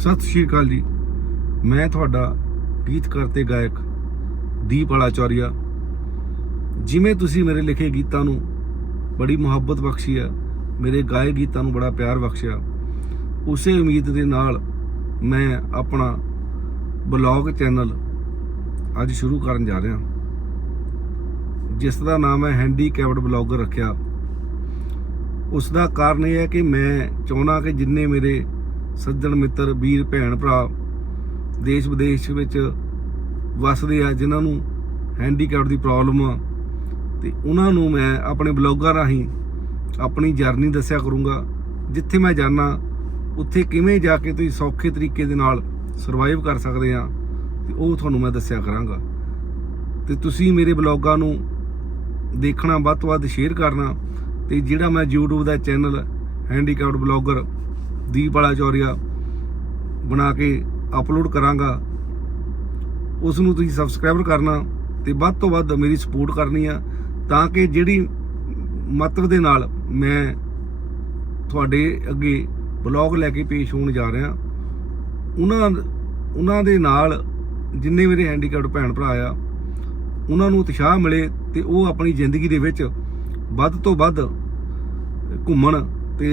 ਸਤਿ ਸ਼੍ਰੀ ਅਕਾਲ ਜੀ। ਮੈਂ ਤੁਹਾਡਾ ਗੀਤਕਾਰ ਤੇ ਗਾਇਕ ਦੀਪ ਵਾਲਾ ਜਿਵੇਂ ਤੁਸੀਂ ਮੇਰੇ ਲਿਖੇ ਗੀਤਾਂ ਨੂੰ ਬੜੀ ਮੁਹੱਬਤ ਬਖਸ਼ੀ ਆ, ਮੇਰੇ ਗਾਏ ਗੀਤਾਂ ਨੂੰ ਬੜਾ ਪਿਆਰ ਬਖਸ਼ਿਆ, ਉਸੇ ਉਮੀਦ ਦੇ ਨਾਲ ਮੈਂ ਆਪਣਾ ਬਲੌਗ ਚੈਨਲ ਅੱਜ ਸ਼ੁਰੂ ਕਰਨ ਜਾ ਰਿਹਾ। ਜਿਸ ਦਾ ਨਾਮ ਹੈ ਹੈਂਡੀਕੈਪਡ ਬਲੌਗਰ ਰੱਖਿਆ। ਉਸ ਦਾ ਕਾਰਨ ਇਹ ਹੈ ਕਿ ਮੈਂ ਚਾਹੁੰਦਾ ਕਿ ਜਿੰਨੇ ਮੇਰੇ ਸੱਜਣ ਮਿੱਤਰ, ਵੀਰ, ਭੈਣ, ਭਰਾ ਦੇਸ਼ ਵਿਦੇਸ਼ ਵਿੱਚ ਵਸਦੇ ਆ, ਜਿਨ੍ਹਾਂ ਨੂੰ ਹੈਂਡੀਕੈਪ ਦੀ ਪ੍ਰੋਬਲਮ ਆ। ਤੇ ਉਹਨਾਂ ਨੂੰ ਮੈਂ ਆਪਣੇ ਬਲੌਗਾਂ ਰਾਹੀਂ ਆਪਣੀ ਜਰਨੀ ਦੱਸਿਆ ਕਰੂੰਗਾ। ਜਿੱਥੇ ਮੈਂ ਜਾਣਾ ਉੱਥੇ ਕਿਵੇਂ ਜਾ ਕੇ ਤੁਸੀਂ ਸੌਖੇ ਤਰੀਕੇ ਦੇ ਨਾਲ ਸਰਵਾਈਵ ਕਰ ਸਕਦੇ ਆ, ਤੇ ਉਹ ਤੁਹਾਨੂੰ ਮੈਂ ਦੱਸਿਆ ਕਰਾਂਗਾ। ਤੇ ਤੁਸੀਂ ਮੇਰੇ ਬਲੌਗਾਂ ਨੂੰ ਦੇਖਣਾ, ਵੱਧ ਤੋਂ ਵੱਧ ਸ਼ੇਅਰ ਕਰਨਾ, ਤੇ ਜਿਹੜਾ ਮੈਂ YouTube ਦਾ ਚੈਨਲ ਹੈਂਡੀਕੈਪਡ ਬਲੌਗਰ ਦੀਪ ਵਾਲਾ ਚੌਰੀਆ ਬਣਾ ਕੇ ਅਪਲੋਡ ਕਰਾਂਗਾ ਉਸ ਨੂੰ ਤੁਸੀਂ ਸਬਸਕ੍ਰਾਈਬ ਕਰਨਾ ਤੇ ਵੱਧ ਤੋਂ ਵੱਧ ਮੇਰੀ ਸਪੋਰਟ ਕਰਨੀ ਆ ਤਾਂ ਕਿ ਜਿਹੜੀ ਮਤਲਬ ਦੇ ਨਾਲ ਮੈਂ ਤੁਹਾਡੇ ਅੱਗੇ ਬਲੌਗ ਲੈ ਕੇ ਪੇਸ਼ ਹੋਣ ਜਾ ਰਿਹਾ, ਉਹਨਾਂ ਉਹਨਾਂ ਦੇ ਨਾਲ ਜਿੰਨੇ ਮੇਰੇ ਹੈਂਡੀਕੈਪਡ ਭੈਣ ਭਰਾ ਆ, ਉਹਨਾਂ ਨੂੰ ਉਤਸ਼ਾਹ ਮਿਲੇ ਤੇ ਉਹ ਆਪਣੀ ਜ਼ਿੰਦਗੀ ਦੇ ਵਿੱਚ ਵੱਧ ਤੋਂ ਵੱਧ ਘੁੰਮਣ ਤੇ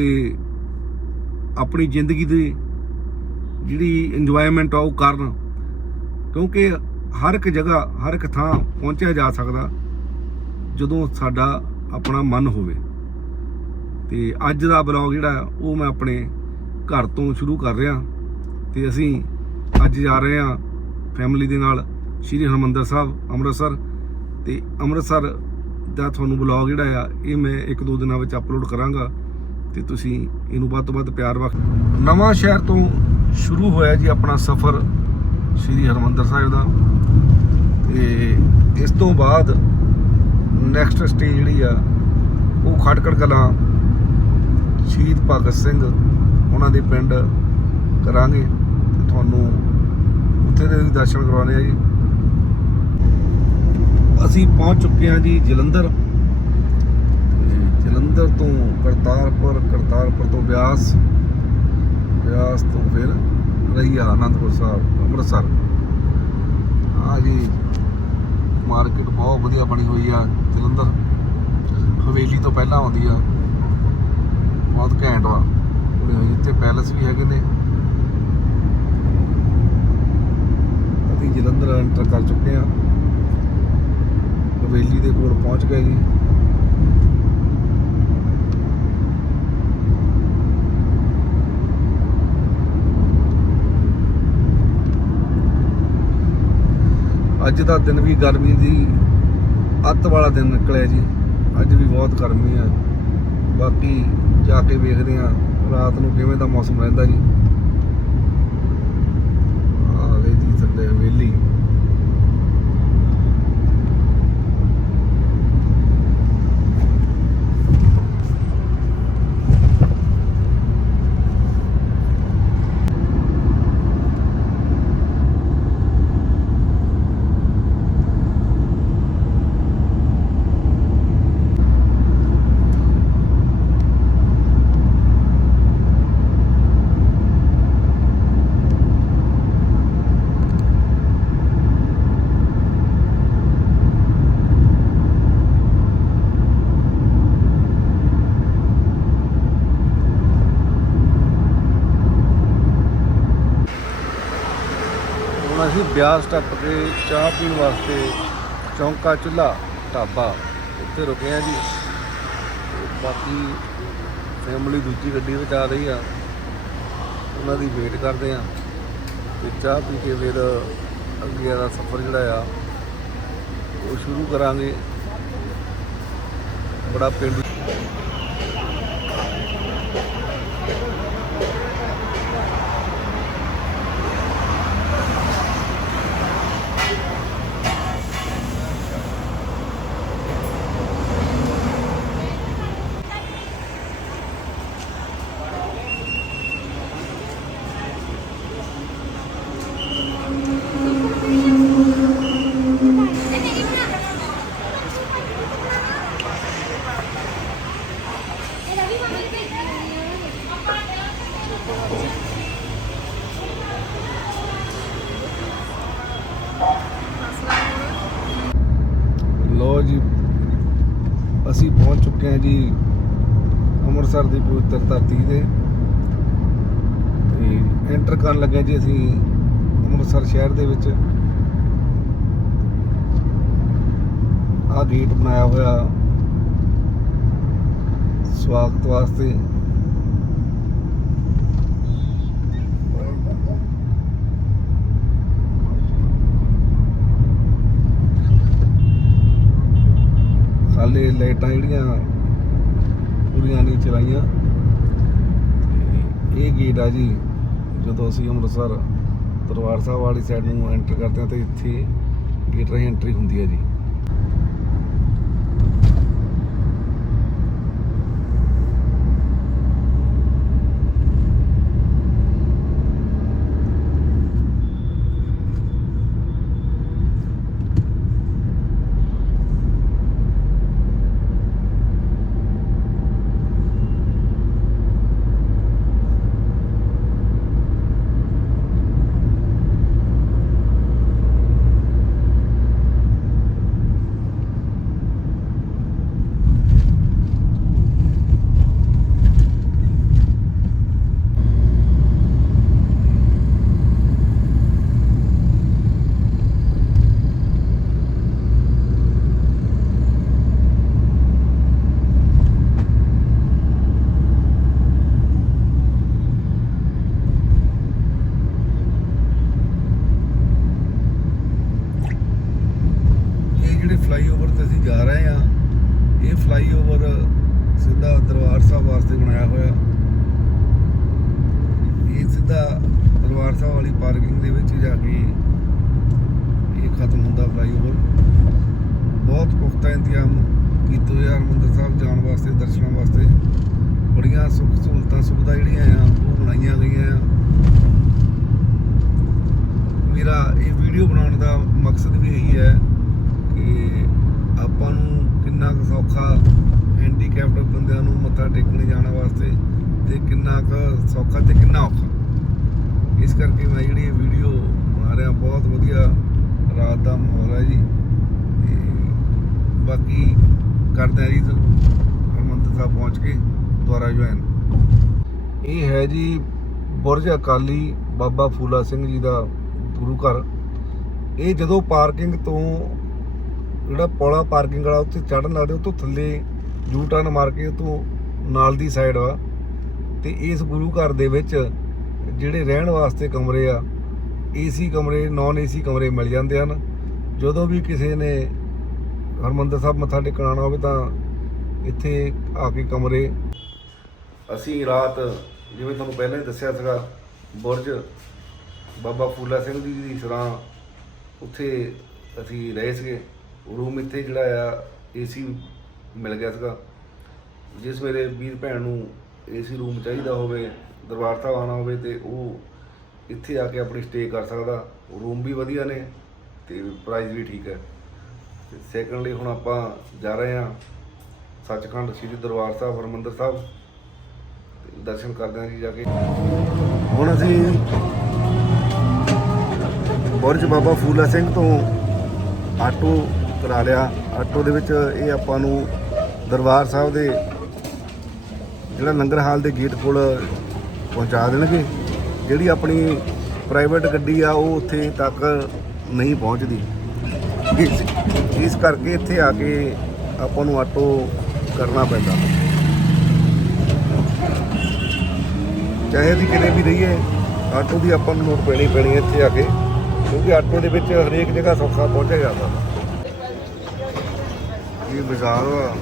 ਆਪਣੀ ਜ਼ਿੰਦਗੀ ਦੀ ਜਿਹੜੀ ਇੰਜੋਇਮੈਂਟ ਆ ਉਹ ਕਰਨ। ਕਿਉਂਕਿ ਹਰ ਇੱਕ ਜਗ੍ਹਾ, ਹਰ ਇੱਕ ਥਾਂ ਪਹੁੰਚਿਆ ਜਾ ਸਕਦਾ ਜਦੋਂ ਸਾਡਾ ਆਪਣਾ ਮਨ ਹੋਵੇ। ਤੇ ਅੱਜ ਦਾ ਬਲੌਗ ਜਿਹੜਾ ਉਹ ਮੈਂ ਆਪਣੇ ਘਰ ਤੋਂ ਸ਼ੁਰੂ ਕਰ ਰਿਹਾ। ਤੇ ਅਸੀਂ ਅੱਜ ਜਾ ਰਹੇ ਹਾਂ ਫੈਮਿਲੀ ਦੇ ਨਾਲ, ਸ਼੍ਰੀ ਹਰਮੰਦਰ ਸਾਹਿਬ, ਅੰਮ੍ਰਿਤਸਰ। ਤੇ ਅੰਮ੍ਰਿਤਸਰ ਦਾ ਤੁਹਾਨੂੰ ਬਲੌਗ ਜਿਹੜਾ ਆ, ਇਹ ਮੈਂ ਇੱਕ ਦੋ ਦਿਨਾਂ ਵਿੱਚ ਅਪਲੋਡ ਕਰਾਂਗਾ। ਤੇ ਤੁਸੀਂ ਇਹਨੂੰ ਵੱਧ ਤੋਂ ਵੱਧ ਪਿਆਰ ਵਕ ਨਵਾਂ ਸ਼ਹਿਰ ਤੋਂ ਸ਼ੁਰੂ ਹੋਇਆ ਜੀ ਆਪਣਾ ਸਫ਼ਰ ਸ਼੍ਰੀ ਹਰਮੰਦਰ ਸਾਹਿਬ ਦਾ। ਤੇ ਇਸ ਤੋਂ ਬਾਅਦ ਨੈਕਸਟ ਸਟੇਜ ਜਿਹੜੀ ਆ, ਉਹ ਖਟਕੜ ਕਲਾਂ, ਸ਼ਹੀਦ ਭਗਤ ਸਿੰਘ ਉਹਨਾਂ ਦੇ ਪਿੰਡ ਕਰਾਂਗੇ ਤੇ ਤੁਹਾਨੂੰ ਉੱਥੇ ਦੇ ਦਰਸ਼ਨ ਕਰਵਾਉਣੇ ਆ ਜੀ। ਅਸੀਂ ਪਹੁੰਚ ਚੁੱਕੇ ਹਾਂ ਜੀ ਜਲੰਧਰ। ਜਲੰਧਰ ਤੋਂ ਕਰਤਾਰਪੁਰ ਕਰਤਾਰਪੁਰ ਤੋਂ ਬਿਆਸ ਬਿਆਸ ਤੋਂ ਫਿਰ ਰਈਆ ਆਨੰਦਪੁਰ ਸਾਹਿਬ, ਅੰਮ੍ਰਿਤਸਰ। ਆ ਜੀ ਮਾਰਕੀਟ ਬਹੁਤ ਵਧੀਆ ਬਣੀ ਹੋਈ ਆ ਜਲੰਧਰ। ਹਵੇਲੀ ਤੋਂ ਪਹਿਲਾਂ ਆਉਂਦੀ ਆ। ਬਹੁਤ ਘੈਂਟ ਵਾ ਬਣੀ ਇੱਥੇ ਪੈਲਸ ਵੀ ਹੈਗੇ ਨੇ। ਅਸੀਂ ਜਲੰਧਰ ਐਂਟਰ ਕਰ ਚੁੱਕੇ ਆ। ਹਵੇਲੀ ਦੇ ਕੋਲ ਪਹੁੰਚ ਗਏ ਜੀ। ਅੱਜ ਦਾ ਦਿਨ ਵੀ ਗਰਮੀ ਦੀ ਅੱਤ ਵਾਲਾ ਦਿਨ ਨਿਕਲਿਆ ਜੀ। ਅੱਜ ਵੀ ਬਹੁਤ ਗਰਮੀ ਆ। ਬਾਕੀ ਜਾ ਕੇ ਵੇਖਦੇ ਆ, ਰਾਤ ਨੂੰ ਕਿਵੇਂ ਦਾ ਮੌਸਮ ਰਹਿੰਦਾ ਜੀ ਆ ਗਈ ਜੀ ਥੱਲੇ ਹਵੇਲੀ ਹੁਣ ਅਸੀਂ ਬਿਆਸ ਟੱਪ ਕੇ ਚਾਹ ਪੀਣ ਵਾਸਤੇ ਚੌਂਕਾ ਚੁੱਲਾ ਢਾਬਾ ਉੱਥੇ ਰੁਕੇ ਆ ਜੀ। ਬਾਕੀ ਫੈਮਿਲੀ ਦੂਜੀ ਗੱਡੀ ਵਿੱਚ ਆ ਰਹੀ ਆ। ਉਹਨਾਂ ਦੀ ਵੇਟ ਕਰਦੇ ਆ ਤੇ ਚਾਹ ਪੀ ਕੇ ਫਿਰ ਅੱਗੇ ਦਾ ਸਫ਼ਰ ਜਿਹੜਾ ਆ, ਉਹ ਸ਼ੁਰੂ ਕਰਾਂਗੇ। ਬੜਾ ਪਿੰਡ ਅਸੀਂ ਪਹੁੰਚ ਚੁੱਕੇ ਹਾਂ ਜੀ ਅੰਮ੍ਰਿਤਸਰ ਦੀ ਪਵਿੱਤਰ ਧਰਤੀ ਤੇ। ਤੇ ਐਂਟਰ ਕਰਨ ਲੱਗੇ ਜੀ ਅਸੀਂ ਅੰਮ੍ਰਿਤਸਰ ਸ਼ਹਿਰ ਦੇ ਵਿੱਚ। ਆ ਗੇਟ ਬਣਾਇਆ ਹੋਇਆ। ਸਵਾਗਤ ਵਾਸਤੇ ਹਾਲੇ ਲਾਈਟਾਂ ਜਿਹੜੀਆਂ ਪੂਰੀਆਂ ਨਹੀਂ ਚਲਾਈਆਂ। ਤੇ ਇਹ ਗੇਟ ਆ ਜੀ, ਜਦੋਂ ਅਸੀਂ ਅੰਮ੍ਰਿਤਸਰ ਦਰਬਾਰ ਸਾਹਿਬ ਵਾਲੀ ਸਾਈਡ ਨੂੰ ਐਂਟਰ ਕਰਦੇ ਹਾਂ, ਤੇ ਇੱਥੇ ਗੇਟ ਰਾਹੀਂ ਐਂਟਰੀ ਹੁੰਦੀ ਹੈ ਜੀ ਇਹ ਜਿਹੜੇ ਫਲਾਈਓਵਰ ਤੇ ਅਸੀਂ ਜਾ ਰਹੇ ਆ। ਇਹ ਫਲਾਈਓਵਰ ਸਿੱਧਾ ਦਰਬਾਰ ਸਾਹਿਬ ਵਾਸਤੇ ਬਣਾਇਆ ਹੋਇਆ। ਇਹ ਸਿੱਧਾ ਦਰਬਾਰ ਸਾਹਿਬ ਵਾਲੀ ਪਾਰਕਿੰਗ ਦੇ ਵਿੱਚ ਜਾ ਕੇ ਇਹ ਖਤਮ ਹੁੰਦਾ ਫਲਾਈਓਵਰ ਬਹੁਤ ਪੁਖਤਾ ਇੰਤਜ਼ਾਮ ਕੀਤੇ ਹੋਏ ਆ ਹਰਿਮੰਦਰ ਸਾਹਿਬ ਜਾਣ ਵਾਸਤੇ, ਦਰਸ਼ਨਾਂ ਵਾਸਤੇ। ਬੜੀਆਂ ਸੁੱਖ ਸਹੂਲਤਾਂ, ਸੁਵਿਧਾ ਜਿਹੜੀਆਂ ਆ, ਉਹ ਬਣਾਈਆਂ ਗਈਆਂ ਆ। ਮੇਰਾ ਇਹ ਵੀਡੀਓ ਬਣਾਉਣ ਦਾ ਮਕਸਦ ਵੀ ਇਹੀ ਹੈ ਕਿ ਆਪਾਂ ਨੂੰ ਕਿੰਨਾ ਕੁ ਸੌਖਾ ਹੈਂਡੀਕੈਪਡ ਬੰਦਿਆਂ ਨੂੰ ਮੱਥਾ ਟੇਕਣ ਜਾਣ ਵਾਸਤੇ ਤੇ ਕਿੰਨਾ ਕੁ ਸੌਖਾ ਤੇ ਕਿੰਨਾ ਔਖਾ। ਇਸ ਕਰਕੇ ਮੈਂ ਜਿਹੜੀ ਇਹ ਵੀਡੀਓ ਬਣਾ ਰਿਹਾ ਬਹੁਤ ਵਧੀਆ ਰਾਤ ਦਾ ਮਾਹੌਲ ਹੈ ਜੀ। ਤੇ ਬਾਕੀ ਕਰਦੇ ਆ ਜੀ ਹਰਮੰਦਰ ਸਾਹਿਬ ਪਹੁੰਚ ਕੇ ਦੁਆਰਾ ਜੁਆਇਨ ਇਹ ਹੈ ਜੀ ਬੁਰਜ ਅਕਾਲੀ ਬਾਬਾ ਫੂਲਾ ਸਿੰਘ ਜੀ ਦਾ ਗੁਰੂ ਘਰ। ਇਹ ਜਦੋਂ ਪਾਰਕਿੰਗ ਤੋਂ ਜਿਹੜਾ ਪੌਲਾ ਪਾਰਕਿੰਗ ਵਾਲਾ ਉੱਥੇ ਚੜਨ ਲੱਗਦੇ, ਉਹ ਤੋਂ ਥੱਲੇ ਜੂ ਟਰਨ ਮਾਰ ਕੇ ਉਤੋਂ ਨਾਲ ਦੀ ਸਾਈਡ ਵਾ। ਤੇ ਇਸ ਗੁਰੂ ਘਰ ਦੇ ਵਿੱਚ ਜਿਹੜੇ ਰਹਿਣ ਵਾਸਤੇ ਕਮਰੇ ਆ ਏਸੀ ਕਮਰੇ ਨਾਨ ਏਸੀ ਕਮਰੇ ਮਿਲ ਜਾਂਦੇ ਹਨ। ਜਦੋਂ ਵੀ ਕਿਸੇ ਨੇ ਹਰਮੰਦਰ ਸਾਹਿਬ ਮੱਥਾ ਟੇਕਣ ਆਉਣਾ ਹੋਵੇ ਤਾਂ ਇੱਥੇ ਆ ਕੇ ਕਮਰੇ। ਅਸੀਂ ਰਾਤ, ਜਿਵੇਂ ਤੁਹਾਨੂੰ ਪਹਿਲਾਂ ਹੀ ਦੱਸਿਆ ਸੀਗਾ, ਬੁਰਜ ਬਾਬਾ ਫੂਲਾ ਸਿੰਘ ਜੀ ਦੀ ਸਰਾਂ ਉੱਥੇ ਅਸੀਂ ਰਹੇ ਸੀਗੇ। ਰੂਮ ਇੱਥੇ ਜਿਹੜਾ ਆ ਏਸੀ ਮਿਲ ਗਿਆ ਸੀਗਾ। ਜਿਸ ਵੇਲੇ ਵੀਰ ਭੈਣ ਨੂੰ ਏਸੀ ਰੂਮ ਚਾਹੀਦਾ ਹੋਵੇ, ਦਰਬਾਰ ਸਾਹਿਬ ਆਉਣਾ ਹੋਵੇ ਤੇ ਉਹ ਇੱਥੇ ਆ ਕੇ ਆਪਣੀ ਸਟੇ ਕਰ ਸਕਦਾ। ਰੂਮ ਵੀ ਵਧੀਆ ਨੇ ਤੇ ਪ੍ਰਾਈਸ ਵੀ ਠੀਕ ਹੈ। ਤੇ ਸੈਕੰਡਲੀ ਹੁਣ ਆਪਾਂ ਜਾ ਰਹੇ ਹਾਂ ਸੱਚਖੰਡ ਸ੍ਰੀ ਦਰਬਾਰ ਸਾਹਿਬ, ਹਰਿਮੰਦਰ ਸਾਹਿਬ। ਦਰਸ਼ਨ ਕਰਦੇ ਹਾਂ ਜੀ ਜਾ ਕੇ। ਹੁਣ ਅਸੀਂ ਬੁਰਜ ਬਾਬਾ ਫੂਲਾ ਸਿੰਘ ਤੋਂ ਆਟੋ ਕਰਾ ਲਿਆ। ਆਟੋ ਦੇ ਵਿੱਚ ਇਹ ਆਪਾਂ ਨੂੰ ਦਰਬਾਰ ਸਾਹਿਬ ਦੇ ਜਿਹੜਾ ਲੰਗਰ ਹਾਲ ਦੇ ਗੇਟ ਕੋਲ ਪਹੁੰਚਾ ਦੇਣਗੇ। ਜਿਹੜੀ ਆਪਣੀ ਪ੍ਰਾਈਵੇਟ ਗੱਡੀ ਆ, ਉਹ ਉੱਥੇ ਤੱਕ ਨਹੀਂ ਪਹੁੰਚਦੀ। ਇਸ ਕਰਕੇ ਇੱਥੇ ਆ ਕੇ ਆਪਾਂ ਨੂੰ ਆਟੋ ਕਰਨਾ ਪੈਂਦਾ। ਚਾਹੇ ਵੀ ਕਿਤੇ ਵੀ ਰਹੀਏ, ਆਟੋ ਦੀ ਆਪਾਂ ਨੂੰ ਲੋੜ ਪੈਣੀ ਪੈਣੀ ਇੱਥੇ ਆ ਕੇ। ਕਿਉਂਕਿ ਆਟੋ ਦੇ ਵਿੱਚ ਹਰੇਕ ਜਗ੍ਹਾ ਸੌਖਾ ਪਹੁੰਚਿਆ ਜਾਂਦਾ। ਇਹ ਬਾਜ਼ਾਰ ਵਾ।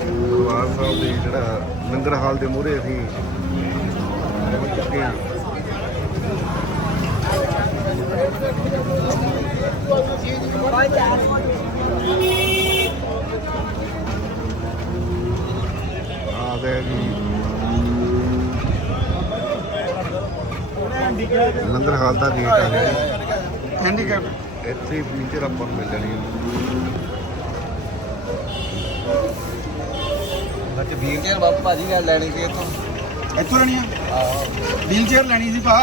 ਦਰਬਾਰ ਸਾਹਿਬ ਦੇ ਜਿਹੜਾ ਲੰਗਰ ਹਾਲ ਦੇ ਮੂਹਰੇ ਅਸੀਂ ਪਹੁੰਚ ਚੁੱਕੇ ਹਾਂ। ਆ ਜੀ। ਲੰਗਰ ਹਾਲ ਦਾ ਗੇਟ ਆ ਹੈਂਡੀਕੈਪ ਇੱਥੇ ਫੀਚਰ ਆਪਾਂ ਮਿਲ ਜਾਣੀ ਬੱਚ ਵੀਰ ਕੇ ਬਾਪ ਭਾਜੀ ਗੱਲ ਲੈਣੀ ਸੀ ਇੱਥੋਂ। ਇੱਥੋਂ ਲੈਣੀ ਆ? ਆਹੋ। ਵੀਲ ਚੇਅਰ ਲੈਣੀ ਸੀ ਭਾ।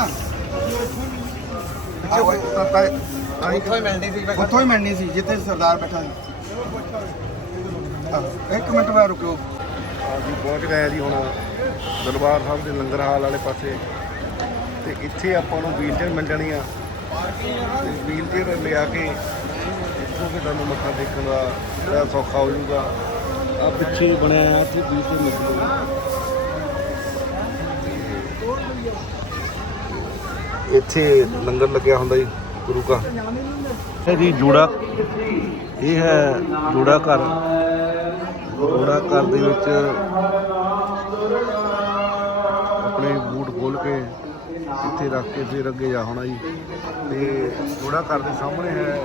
ਆ ਤਾਂ ਤਾਂ ਆਈ ਉੱਥੋਂ ਹੀ ਮਿਲਦੀ ਸੀ ਮੈਂ। ਉੱਥੋਂ ਹੀ ਮਿਲਣੀ ਸੀ ਜਿੱਥੇ ਸਰਦਾਰ ਬੈਠਾ ਸੀ। ਆਹ, ਇੱਕ ਮਿੰਟ ਬਾਅਦ ਰੁਕਿਓ। ਅਸੀਂ ਪਹੁੰਚ ਗਏ ਆ ਜੀ ਹੁਣ ਦਰਬਾਰ ਸਾਹਿਬ ਦੇ ਲੰਗਰ ਹਾਲ ਵਾਲੇ ਪਾਸੇ। ਤੇ ਇੱਥੇ ਆਪਾਂ ਨੂੰ ਵੀਲ ਚੇਅਰ ਮਿਲ ਜਾਣੀ ਆ। ਤੇ ਵੀਲ ਚੇਅਰ ਲਿਆ ਕੇ ਇੱਥੋਂ ਵੀ ਤੁਹਾਨੂੰ ਮੱਥਾ ਟੇਕਣ ਦਾ ਜਿਹੜਾ ਸੌਖਾ ਹੋ ਜਾਊਗਾ। ਆ ਪਿੱਛੇ ਬਣਿਆ ਆ ਇੱਥੇ ਵੀਲ ਚੇਅਰ ਮਿਲ ਇੱਥੇ ਲੰਗਰ ਲੱਗਿਆ ਹੁੰਦਾ ਜੀ, ਗੁਰੂ ਕਾ ਹੈ ਜੀ ਜੂੜਾ। ਇਹ ਹੈ ਜੂੜਾ ਘਰ। ਜੂੜਾ ਘਰ ਦੇ ਵਿੱਚ ਆਪਣੇ ਬੂਟ ਖੋਲ ਕੇ ਇੱਥੇ ਰੱਖ ਕੇ ਫਿਰ ਅੱਗੇ ਜਾ ਹੋਣਾ ਜੀ। ਤੇ ਜੂੜਾ ਘਰ ਦੇ ਸਾਹਮਣੇ ਹੈ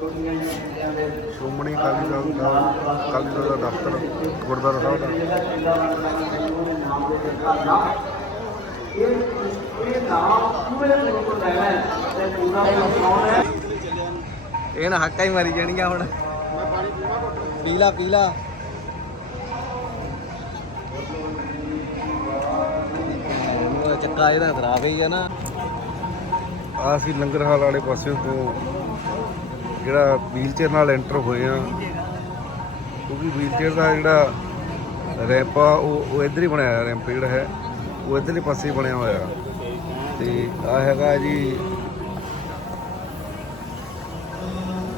ਸ਼੍ਰੋਮਣੀ ਅਕਾਲੀ ਦਲ ਦਾ ਅਕਾਲੀ ਦਲ ਦਾ ਦਫ਼ਤਰ ਗੁਰਦੁਆਰਾ ਸਾਹਿਬ ਦਾ। ਇਹ ਨਾ ਹੱਕਾ ਹੀ ਮਾਰੀ ਜਾਣੀਆਂ ਹੁਣ। ਪੀਲਾ ਪੀਲਾ। ਚੱਕਾ ਇਹਦਾ ਖਰਾਬ ਹੀ ਆ ਨਾ। ਆ ਅਸੀਂ ਲੰਗਰ ਹਾਲ ਵਾਲੇ ਪਾਸੇ ਤੋਂ ਜਿਹੜਾ ਵੀਲ ਚੇਅਰ ਨਾਲ ਐਂਟਰ ਹੋਏ ਆ ਕਿਉਂਕਿ ਵੀਲ ਚੇਅਰ ਦਾ ਜਿਹੜਾ ਰੈਂਪ ਆ ਉਹ ਉਹ ਇੱਧਰ ਹੀ ਬਣਾਇਆ ਰੈਂਪ ਜਿਹੜਾ ਹੈ ਉਹ ਇੱਧਰਲੇ ਪਾਸੇ ਬਣਿਆ ਹੋਇਆ। ਤੇ ਆ ਹੈਗਾ ਜੀ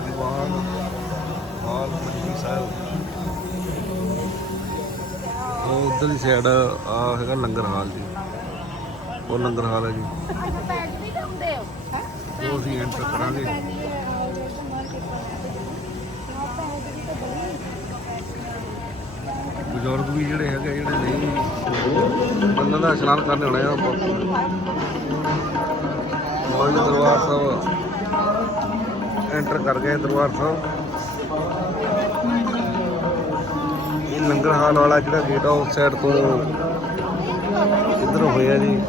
ਦੀਵਾਨ ਹਾਲ ਮੰਜੀ ਸਾਹਿਬ। ਉਹ ਉਧਰਲੀ ਸਾਈਡ ਆ ਹੈਗਾ ਲੰਗਰ ਹਾਲ ਜੀ। ਉਹ ਲੰਗਰ ਹਾਲ ਹੈ ਜੀ। ਉਹ ਅਸੀਂ ਐਂਟਰ ਕਰਾਂਗੇ। ਬਜ਼ੁਰਗ ਵੀ ਜਿਹੜੇ ਹੈਗੇ ਜਿਹੜੇ ਨਹੀਂ ਉਹਨਾਂ ਦਾ ਇਸ਼ਨਾਨ ਕਰਨ ਆਉਣੇ ਆ ਮੌਜ ਦਰਬਾਰ ਸਾਹਿਬ। ਐਂਟਰ ਕਰ ਗਏ ਦਰਬਾਰ ਸਾਹਿਬ। ਇਹ ਲੰਗਰ ਹਾਲ ਵਾਲਾ ਜਿਹੜਾ ਗੇਟ ਆ ਉਸ ਸਾਈਡ ਤੋਂ ਇੱਧਰ ਹੋਇਆ ਜੀ।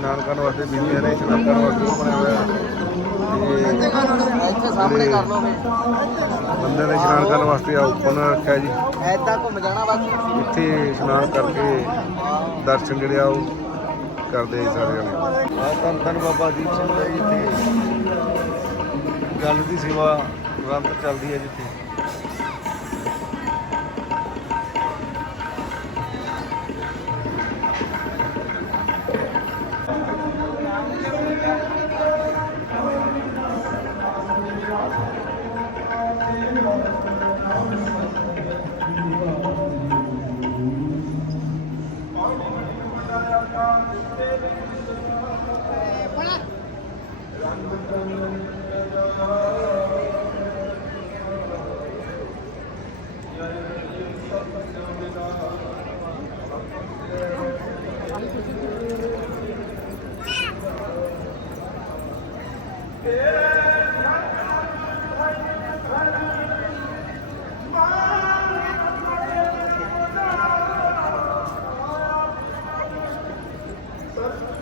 ਇਸ਼ਨਾਨ ਕਰਨ ਵਾਸਤੇ ਬੀਬੀਆਂ ਨੇ ਇਸ਼ਨਾਨ ਕਰਨ ਵਾਸਤੇ ਉਹ ਬਣਿਆ ਹੋਇਆ। ਤੇ ਇੱਥੇ ਸਾਹਮਣੇ ਕਰ ਲੋਗੇ ਬੰਦੇ ਨੇ ਇਸ਼ਨਾਨ ਕਰਨ ਵਾਸਤੇ ਆ ਓਪਨ ਰੱਖਿਆ ਜੀ। ਐਦਾਂ ਘੁੰਮ ਜਾਣਾ ਬਸ। ਇੱਥੇ ਇਸ਼ਨਾਨ ਕਰਕੇ ਦਰਸ਼ਨ ਜਿਹੜੇ ਆ ਉਹ ਕਰਦੇ ਆ ਸਾਰੇ ਜਣੇ। ਆ ਧੰਨ ਧੰਨ ਬਾਬਾ ਦੀਪ ਸਿੰਘ ਦਾ ਜੀ ਇੱਥੇ। ਗੱਲ ਦੀ ਸੇਵਾ ਨਿਰੰਤਰ ਚੱਲਦੀ ਹੈ ਜਿੱਥੇ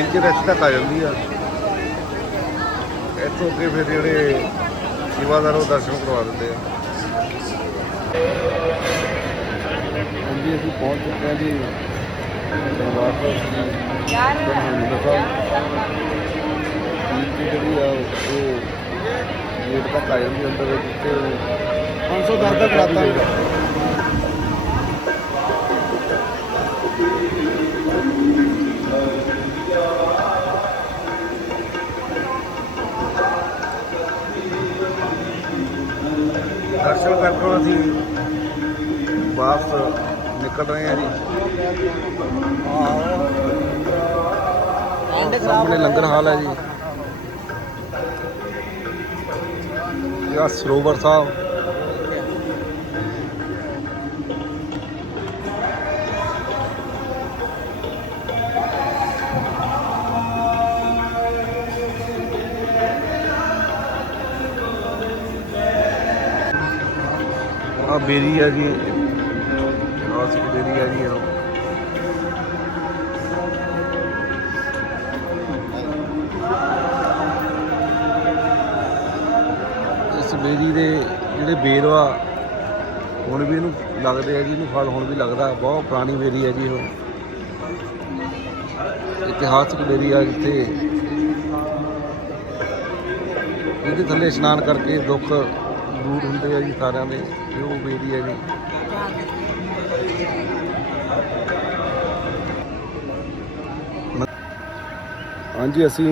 ਵੀਲ ਚ ਰੈਸਟ ਤੱਕ ਆ ਜਾਂਦੀ ਆ। ਇੱਥੋਂ ਅੱਗੇ ਫਿਰ ਜਿਹੜੇ ਸੇਵਾਦਾਰ ਉਹ ਦਰਸ਼ਨ ਕਰਵਾ ਦਿੰਦੇ ਆ। ਹਾਂਜੀ ਅਸੀਂ ਪਹੁੰਚ ਚੁੱਕੇ ਹਾਂ ਜੀ। ਦਰਬਾਰ ਸਾਹਿਬ ਯਾਰ। ਜਿਹੜੀ ਆ ਉਹ ਗੇਟ ਤੱਕ ਆ ਜਾਂਦੀ ਅੰਦਰ ਜਿੱਥੇ 510 ਦਾ ਕਰਾਤਾ ਨਿਕਲ ਰਹੇ ਆ ਜੀ। ਸਾਹਮਣੇ ਲੰਗਰ ਹਾਲ ਹੈ ਜੀ। ਇਹ ਸਰੋਵਰ ਸਾਹਿਬ। ਆ ਬੇਰੀ ਆ ਜੀ। ਆ ਸੀ ਬੇਰੀ ਆ ਜੀ ਇਹ ਇਸ ਬੇਰੀ ਦੇ ਜਿਹੜੇ ਬੇਰਵਾ ਹੁਣ ਵੀ ਇਹਨੂੰ ਲੱਗਦੇ ਆ ਜੀ, ਇਹਨੂੰ ਫਲ ਹੁਣ ਵੀ ਲੱਗਦਾ, ਬਹੁਤ ਪੁਰਾਣੀ ਬੇਰੀ ਹੈ ਜੀ ਉਹ। ਇਤਿਹਾਸਕ ਬੇਰੀ ਆ ਜਿੱਥੇ। ਇਹਦੇ ਥੱਲੇ ਇਸ਼ਨਾਨ ਕਰਕੇ ਦੁੱਖ ਦੂਰ ਹੁੰਦੇ ਆ ਜੀ ਸਾਰਿਆਂ ਦੇ ਇਹ ਉਹ ਬੇਰੀ ਹੈ ਜੀ। ਹਾਂਜੀ ਅਸੀਂ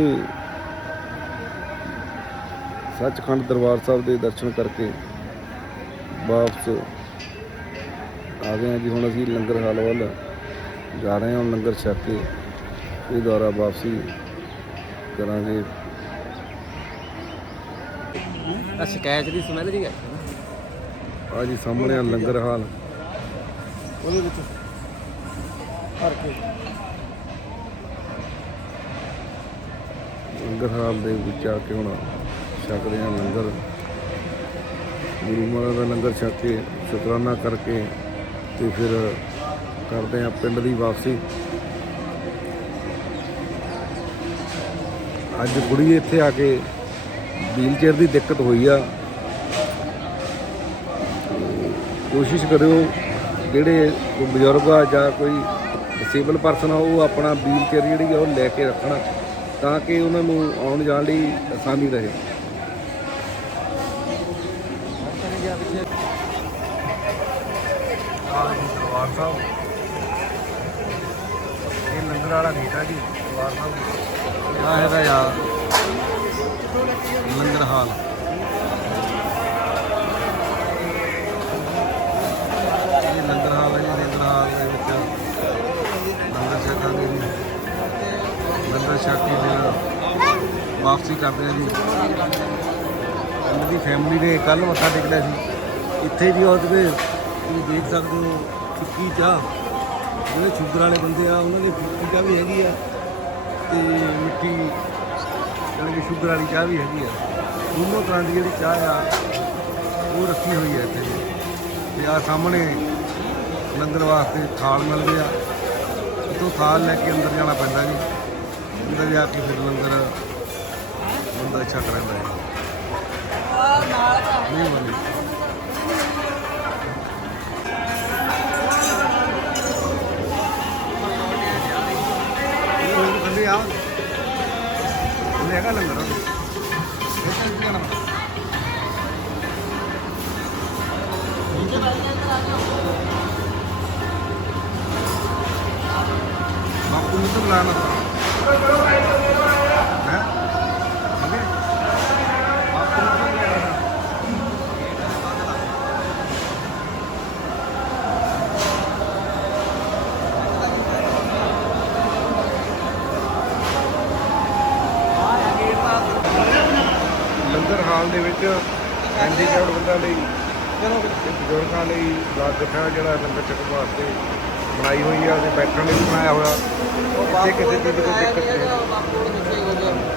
ਸੱਚਖੰਡ ਦਰਬਾਰ ਸਾਹਿਬ ਦੇ ਦਰਸ਼ਨ ਕਰਕੇ ਵਾਪਸ ਆ ਗਏ ਹਾਂ ਜੀ। ਹੁਣ ਅਸੀਂ ਲੰਗਰ ਹਾਲ ਵੱਲ ਜਾ ਰਹੇ ਹਾਂ ਲੰਗਰ ਛਕ ਕੇ ਇਹ ਦੁਆਰਾ ਵਾਪਸੀ ਕਰਾਂਗੇ। ਆ ਸ਼ਿਕਾਇਤ ਦੀ ਸਮੈਲ ਜੀ ਆ ਜੀ ਸਾਹਮਣੇ ਆ ਲੰਗਰ ਹਾਲ। ਉਹਦੇ ਵਿੱਚ ਭਰ ਕੇ ਲੰਗਰ ਹਾਲ ਦੇ ਵਿੱਚ ਆ ਕੇ ਹੁਣ ਛਕਦੇ ਹਾਂ ਲੰਗਰ। ਗੁਰੂ ਮਹਾਰਾਜ ਦਾ ਲੰਗਰ ਛਕ ਕੇ ਸ਼ੁਕਰਾਨਾ ਕਰਕੇ ਤੇ ਫਿਰ ਕਰਦੇ ਹਾਂ ਪਿੰਡ ਦੀ ਵਾਪਸੀ। ਅੱਜ ਕੁੜੀ ਇੱਥੇ ਆ ਕੇ ਵੀਲਚੇਅਰ ਦੀ ਦਿੱਕਤ ਹੋਈ ਆ। ਕੋਸ਼ਿਸ਼ ਕਰਿਓ ਜਿਹੜੇ ਬਜ਼ੁਰਗ ਆ ਜਾਂ ਕੋਈ ਡਿਸੇਬਲ ਪਰਸਨ ਆ, ਉਹ ਆਪਣਾ ਵੀਲਚੇਅਰ ਜਿਹੜੀ ਆ ਉਹ ਲੈ ਕੇ ਰੱਖਣਾ। ਤਾਂ ਕਿ ਉਹਨਾਂ ਨੂੰ ਆਉਣ ਜਾਣ ਲਈ ਆਸਾਨੀ ਰਹੇ। ਦਰਬਾਰ ਸਾਹਿਬ। ਇਹ ਲੰਗਰ ਵਾਲਾ ਗੇਟ ਜੀ, ਦਰਬਾਰ ਸਾਹਿਬ। ਆ ਹੈਗਾ ਯਾਰ, ਲੰਗਰ ਹਾਲ। ਇਹ ਲੰਗਰ ਹਾਲ ਹੈ ਜੀ, ਲੰਗਰ ਹਾਲ ਦੇ ਵਿੱਚ ਲੰਗਰ ਛਕਾਂਗੇ ਜੀ। ਲੰਗਰ ਛਕ ਕੇ ਫਿਰ ਵਾਪਸੀ ਕਰਦੇ ਆ ਜੀ। ਉਹਨਾਂ ਦੀ ਫੈਮਿਲੀ ਨੇ ਕੱਲ ਮੱਥਾ ਟੇਕਣਾ ਸੀ। ਇੱਥੇ ਵੀ ਉਹ ਜਿਹੜੇ ਤੁਸੀਂ ਦੇਖ ਸਕਦੇ ਹੋ, ਫਿੱਕੀ ਚਾਹ। ਜਿਹੜੇ ਸ਼ੂਗਰ ਵਾਲੇ ਬੰਦੇ ਆ, ਉਹਨਾਂ ਦੀ ਫਿੱਕੀ ਚਾਹ ਵੀ ਹੈਗੀ ਆ ਤੇ ਮਿੱਠੀ ਯਾਨੀ ਕਿ ਸ਼ੂਗਰ ਵਾਲੀ ਚਾਹ ਵੀ ਹੈਗੀ ਆ। ਦੋਨੋਂ ਤਰ੍ਹਾਂ ਦੀ ਜਿਹੜੀ ਚਾਹ ਆ, ਉਹ ਰੱਖੀ ਹੋਈ ਹੈ ਇੱਥੇ। ਤੇ ਆ ਸਾਹਮਣੇ ਲੰਗਰ ਵਾਸਤੇ ਥਾਲ ਮਿਲਦੇ ਆ। ਇੱਥੋਂ ਥਾਲ ਲੈ ਕੇ ਅੰਦਰ ਜਾਣਾ ਪੈਂਦਾ ਜੀ। ਅੰਦਰ ਜਾ ਕੇ ਫਿਰ ਲੰਗਰ ਬੰਦਾ ਛਕ ਲੈਂਦਾ ਹੈ। ਨਹੀਂ ਬਣੀ। ਇਹ ਆ। ਥੱਲੇ ਹੈਗਾ ਲੰਗਰ। ਇੱਥੇ ਕੀ ਕਰਨਾ ਬਾਪੂ ਨੂੰ ਤਾਂ ਬੁਲਾਣਾ ਹੈ ਬਾਪੂ ਨੂੰ ਤਾਂ ਬੁਲਾਣਾ। ਲੰਗਰ ਹਾਲ ਦੇ ਵਿੱਚ ਹੈਂਡੀਕੈਪਡ ਬੰਦਿਆਂ ਲਈ ਬਜ਼ੁਰਗਾਂ ਲਈ ਬਲੱਡ ਗੱਠਾ ਜਿਹੜਾ ਲੰਗਰ ਚੱਕਣ ਵਾਸਤੇ ਬਣਾਈ ਹੋਈ ਆ ਤੇ ਬੈਠਣ ਲਈ ਬਣਾਇਆ ਹੋਇਆ। ਇੱਥੇ ਕਿਸੇ ਚੀਜ਼ ਦੀ ਕੋਈ ਦਿੱਕਤ ਨਹੀਂ।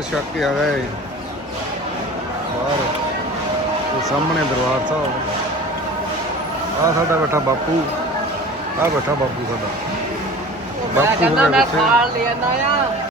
ਲੰਗਰ ਛਕ ਕੇ ਆ ਗਏ ਬਾਹਰ ਤੇ ਸਾਹਮਣੇ ਦਰਬਾਰ ਸਾਹਿਬ ਆ। ਸਾਡਾ ਬੈਠਾ ਬਾਪੂ ਆ ਬੈਠਾ ਬਾਪੂ ਸਾਡਾ। ਬਾਪੂ ਕਹਿੰਦਾ ਮੈਂ ਲਿਆ ਨਾ ਆ।